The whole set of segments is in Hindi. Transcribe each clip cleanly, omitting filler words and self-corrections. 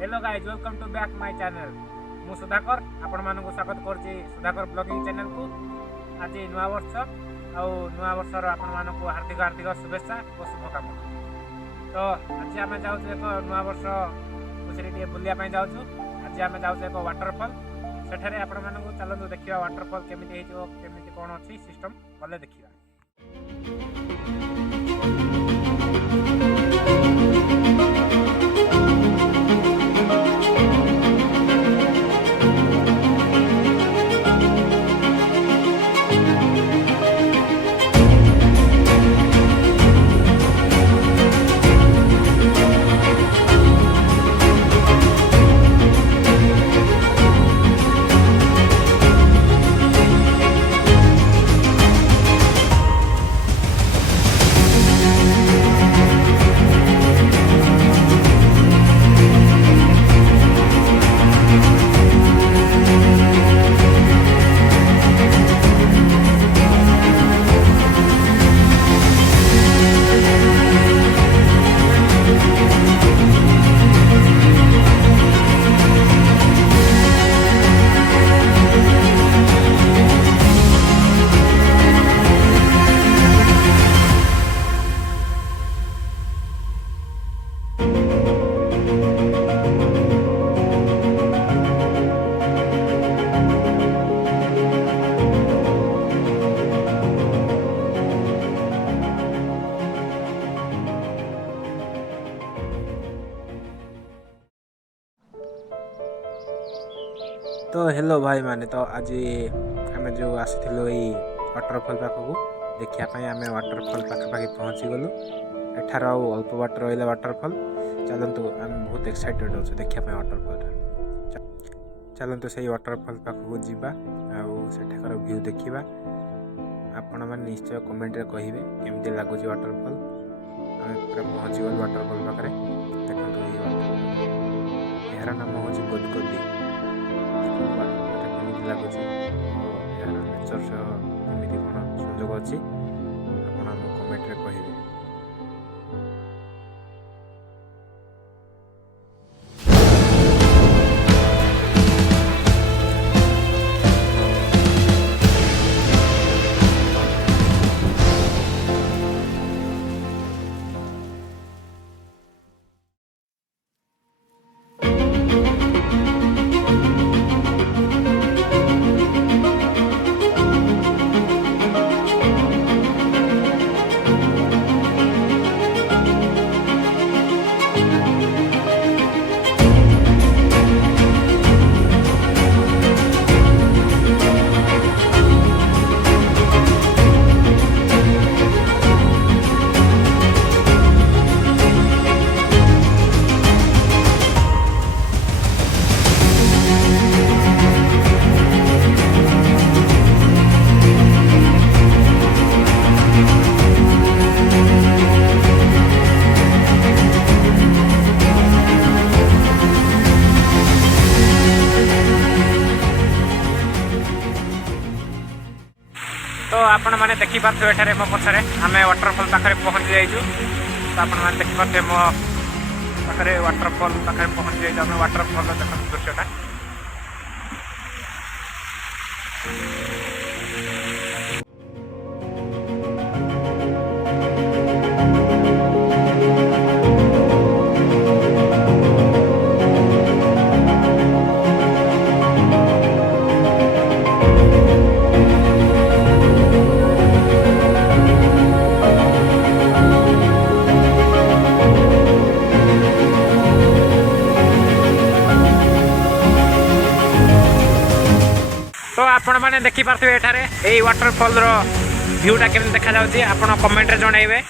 Hello guys welcome to back my channel मु सुधाकर आपण मानक स्वागत करछि सुधाकर ब्लॉगिंग चैनल को। आज नया वर्ष आउ नया वर्षर आपण मानक हार्दिक हार्दिक शुभेच्छा और शुभकामना। तो आज आम जाऊँ एक नया वर्ष खुशी बुलाया जाऊँ। आज आम जाऊँ एक वाटरफॉल सेठारे आपण मानक चलतु देखा वाटरफॉल केमी केमी कौन अच्छी सिस्टम गले देखा। तो हेलो भाई माने तो आज आम जो आसलु यही वाटरफॉल पाखक देखापी आम वाटरफॉल पाखापाखि पहुँची गलु। एठार अल्प बाट रहा वाटरफॉल चलतु आम बहुत एक्साइटेड अच्छे देखापी वाटरफॉल। चलतु से वाटरफॉल पाखक जावा आठाकर व्यू देखा। आपण मैंने निश्चय कमेंट रे कहिबे केमती लगुच वाटरफॉल। आम पूरा पहुँची गलु वाटरफॉल पाखे देखो यार नाम हूँ गदगदी लगुच यार नेचर केमी कौन संजोग अच्छी आप कमेंट रे कहिबे। तो आपण मैंने देखिपे एठारे मो पछरे आम वाटरफॉल पाखे पहुँची जाइछु। तो आपण मैंने देखिपे मो पाखे वाटरफॉल पाखे पहुँची जाइछु। आम वाटरफॉल देख दृश्यटा तो आपण मैंने देखिपे एठारे यही वाटरफॉल रो व्यूटा केमती देखा जाउची आपण कमेंट रे जणाइबे।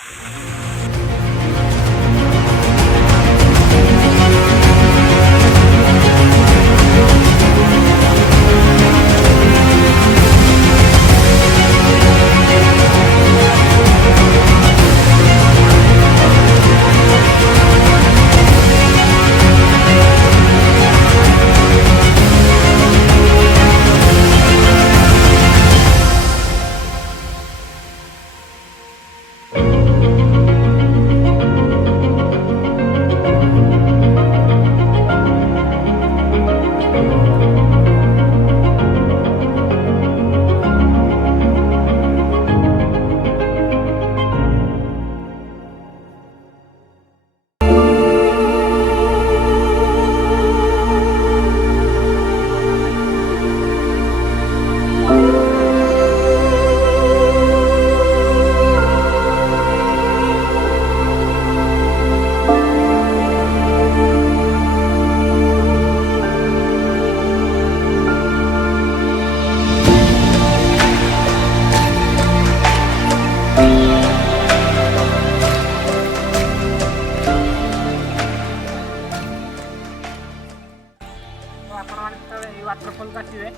ଆପଣମାନେ ଯେତେବେଳେ ଏଇ ୱାଟରଫଲକୁ ଆସିବେ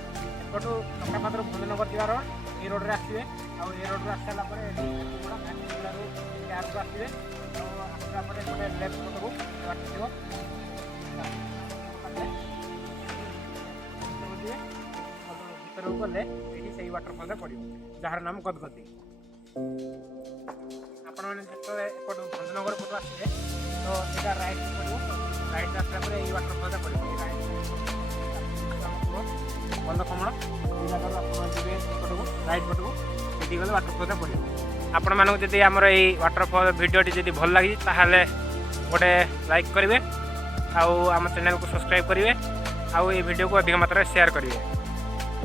ଏପଟୁ ଚକାପାଦରୁ ଭଞ୍ଜନଗର ଯିବାର ଏଇ ରୋଡ଼ରେ ଆସିବେ। ଆଉ ଏ ରୋଡ଼ରୁ ଆସି ସାରିଲା ପରେ ଏଠି ଗାଁରୁ କ୍ୟାବକୁ ଆସିବେ। ଆଉ ଆସିଲା ପରେ ଗୋଟେ ଲେଫ୍ଟ ପଟକୁ ବାଟ ଥିବ ଭିତରକୁ ଗଲେ ଏଇଠି ସେଇ ୱାଟରଫଲରେ ପଡ଼ିବ ଯାହାର ନାମ ଗଦଗଦି। ଆପଣମାନେ ଯେତେବେଳେ ଏପଟୁ ଭଞ୍ଜନଗର ପଟୁ ଆସିବେ ତ ଏଇଟା ରାଇଟ୍ ପଡ଼ିବ। ରାଇଟ୍ ଆସିଲା ପରେ ଏଇ ୱାଟରଫଲରେ ପଡ଼ିବ। ଏଇ ରାଇଟ୍ ବନ୍ଧ କମଳ ଏଇ ଜାଗାରୁ ଆପଣ ଯିବେ ଏପଟକୁ ରାଇଟ୍ ପଟକୁ, ସେଠି ଗଲେ ୱାଟରଫଲରେ ପଡ଼ିବ। ଆପଣମାନଙ୍କୁ ଯଦି ଆମର ଏଇ ୱାଟରଫଲ୍ ଭିଡ଼ିଓଟି ଯଦି ଭଲ ଲାଗିଛି ତାହେଲେ ଗୋଟେ ଲାଇକ୍ କରିବେ, ଆଉ ଆମ ଚ୍ୟାନେଲକୁ ସବସ୍କ୍ରାଇବ୍ କରିବେ, ଆଉ ଏଇ ଭିଡ଼ିଓକୁ ଅଧିକ ମାତ୍ରାରେ ସେୟାର କରିବେ।